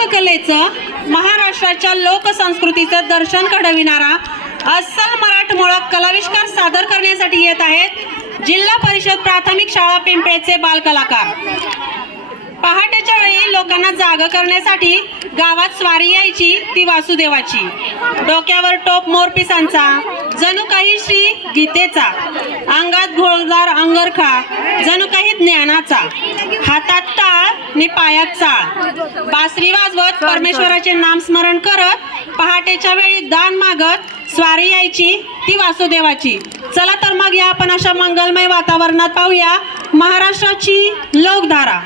लोककलेचं महाराष्ट्राच्या लोकसंस्कृतीचं दर्शन घडविणारा अस्सल मराठमोळा कलाविष्कार सादर करण्यासाठी येत आहेत जिल्हा परिषद प्राथमिक शाळा पिंपळेचे बालकलाकार. पहाटेच्या वेळी लोकांना जाग करण्यासाठी गावात स्वारी यायची ती वासुदेवाची. डोक्यावर टोप मोरपिसांचा जणू काही श्री गीतेचा. अंगात घोळदार अंगरखा जणू काही ज्ञानाचा. हातात टाळ नि पायात चाळ. बासरी वाजवत परमेश्वराचे नामस्मरण करत पहाटेच्या वेळी दान मागत स्वारी यायची ती वासुदेवाची. चला तर मग या आपण अशा मंगलमय वातावरणात पाहूया महाराष्ट्राची लोकधारा.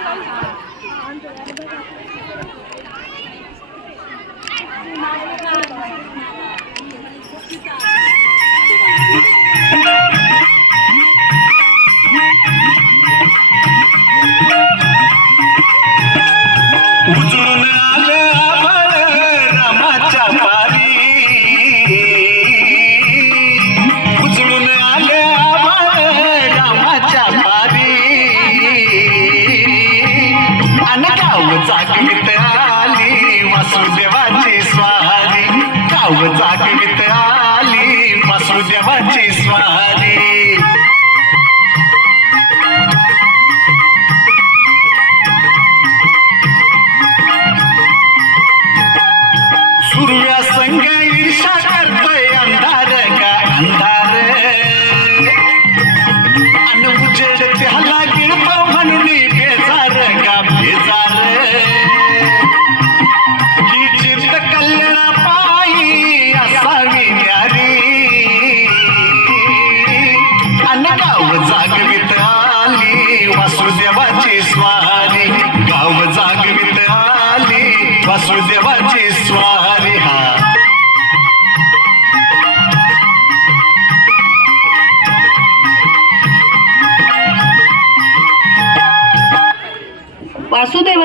आली वासुदेवाची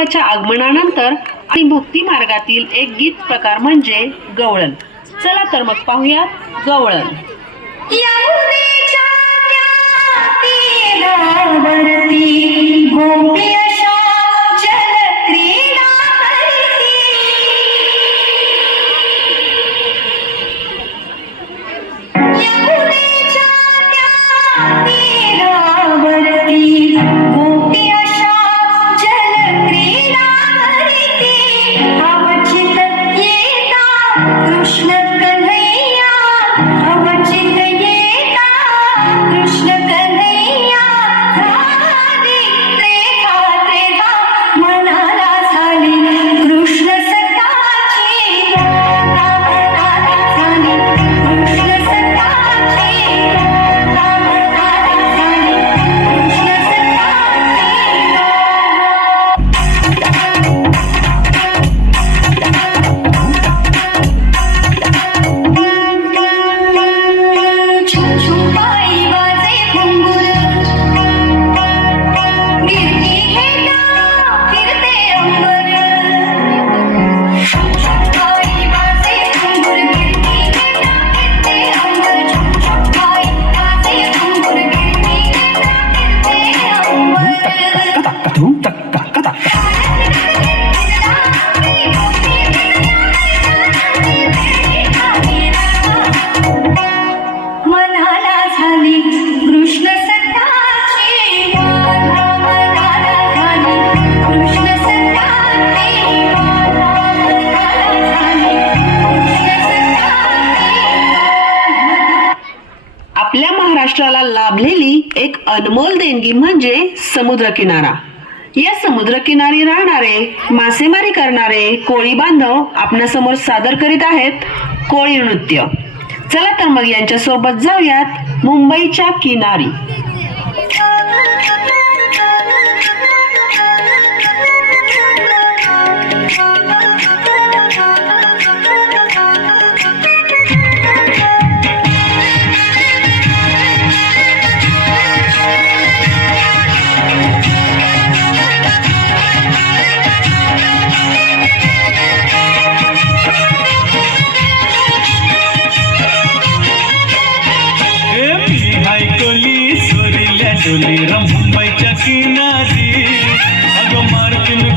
वासुदेवाच्या आगमनानंतर आणि भक्ती मार्गातील एक गीत प्रकार म्हणजे गवळण. चला तर मग पाहूयात गवळण. गोपी लाभलेली एक अनमोल देणगी म्हणजे समुद्रकिनारा. या समुद्रकिनारी राहणारे मासेमारी करणारे कोळी बांधव आपणासमोर सादर करीत आहेत कोळी नृत्य. चला तर मग यांच्या सोबत जाऊयात मुंबईच्या किनारी. Thank you.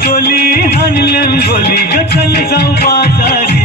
गोली हानलन गोली गचल जाऊ बाजारी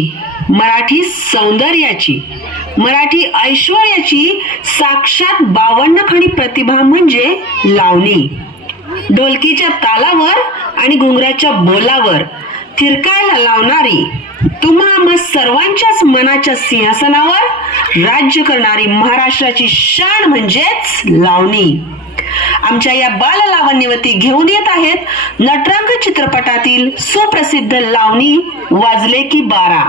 अस्मितेची मराठी सौंदर्याची मराठी ऐश्वर्याची साक्षात बावन्न खणी प्रतिभा म्हणजे लावणी. ढोलकीच्या तालावर आणि घुंगराच्या बोलावर थिरकायला लावणारी तुम्हा आम्हा सर्वांच्याच मनाच्या सिंहासनावर राज्य करणारी महाराष्ट्राची शान म्हणजेच लावणी. आमच्या या बाल लावण्यवती घेऊन येत आहेत नटरंग चित्रपटातील सुप्रसिद्ध लावणी वाजले की बारा.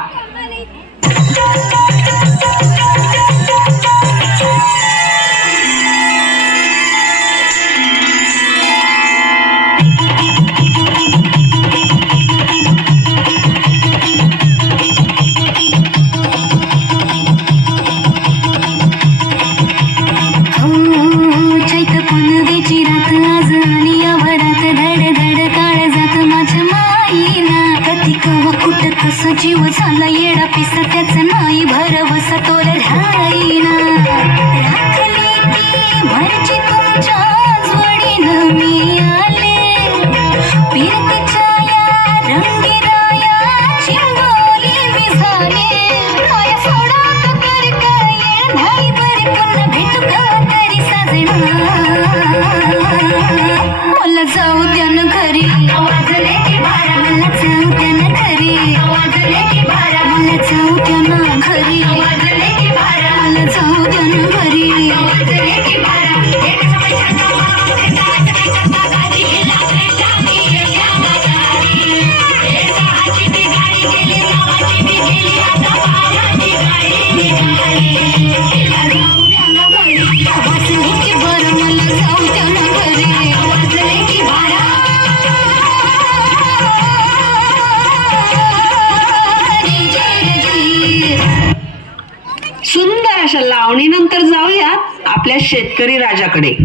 सुंदर अशा लावणीनंतर जाऊया आपल्या शेतकरी राजाकडे.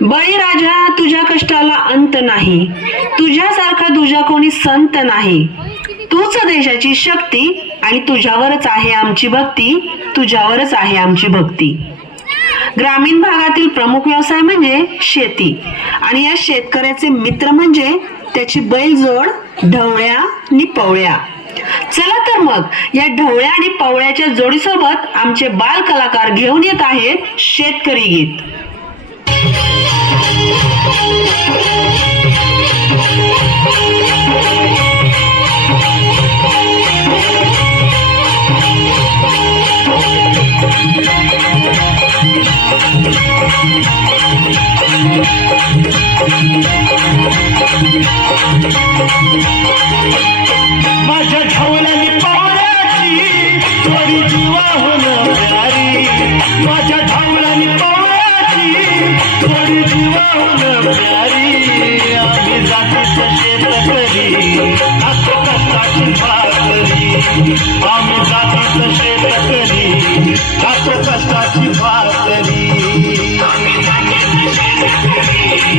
बळीराजा तुझ्या कष्टाला अंत नाही. तुझ्यासारखा तुझ्या कोणी संत नाही. तूच देशाची शक्ती आणि तुझ्यावरच आहे आमची भक्ती तुझ्यावरच आहे आमची भक्ती. ग्रामीण भागातील प्रमुख व्यवसाय म्हणजे शेती. आणि या शेतकऱ्याचे मित्र म्हणजे त्याची बैलजोड ढवळ्या आणि पवळ्या चला तर मग या ढवळ्या आणि पवळ्याच्या जोडीसोबत आमचे बाल कलाकार घेऊन येत आहेत शेतकरी गीत.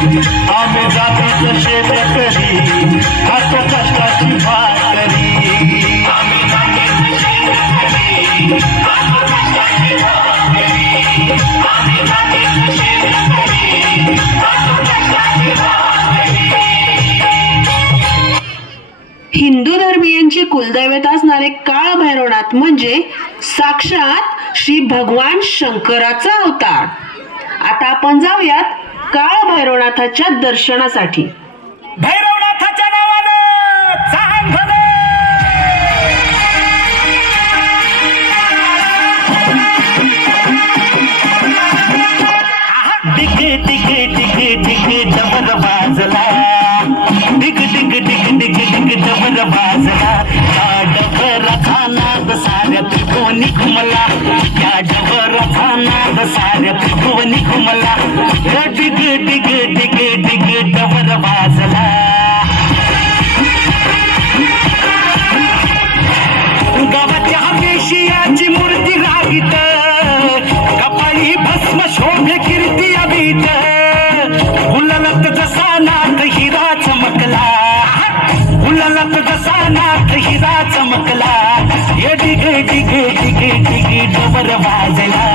आम्ही जातीचं शेत करी. हात कष्टाची भाकरी करी. हिंदू धर्मियांची कुलदैवता असणारे काळ भैरवनाथ म्हणजे साक्षात श्री भगवान शंकराचा अवतार. आता आपण जाऊयात काळ भैरवनाथाच्या दर्शनासाठी. भैरवनाथाच्या नावानं चांग भले डिग डिग डिग डिग डबर वाजला टिक टिक डिग डिग डिग डबर वाजला या डबराचा नाद साऱ्या त्रिकोणी घुमला या डबराचा नाद साऱ्या त्रिभुवनी घुमला या डिग डिग डिग डिग डबर वाजला. गावाच्या पेशियाची मूर्ती रागित. कपाळी भस्म शोभे कीर्ती अभित. उललत जसा नाथ हिरा चमकला. उललत जसा नाथ हिरा चमकला. ये डिग डिग डिग डिग डोबर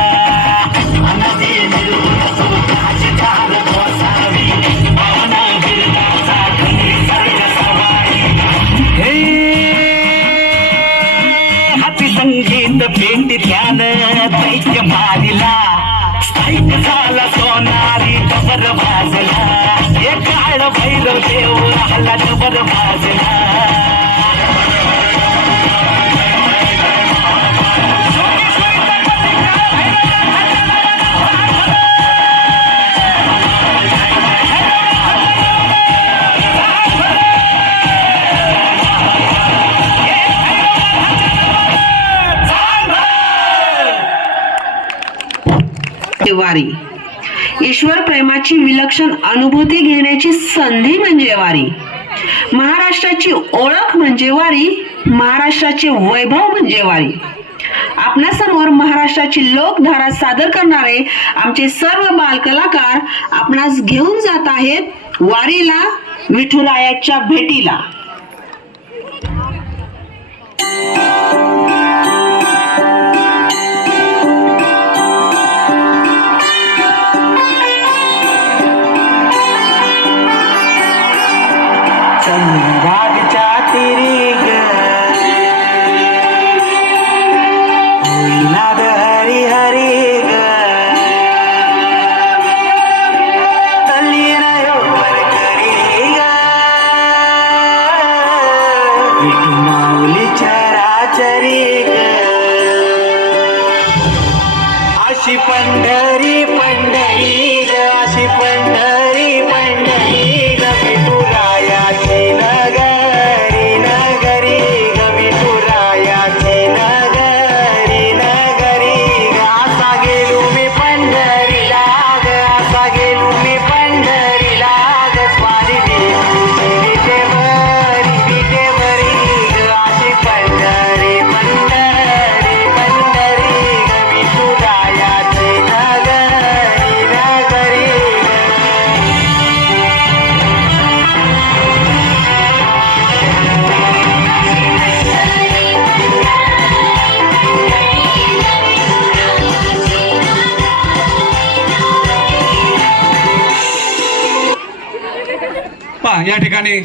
वारी. ईश्वर प्रेमाची विलक्षण अनुभूती घेण्याची संधी म्हणजे वारी. महाराष्ट्राची ओळख म्हणजे वारी महाराष्ट्राचे वैभव म्हणजे वारी. आपणासमोर महाराष्ट्राची लोकधारा सादर करणारे आमचे सर्व बालकलाकार आपणास घेऊन जात आहेत वारीला विठुरायाच्या भेटीला. पंढरी पंढरी. या ठिकाणी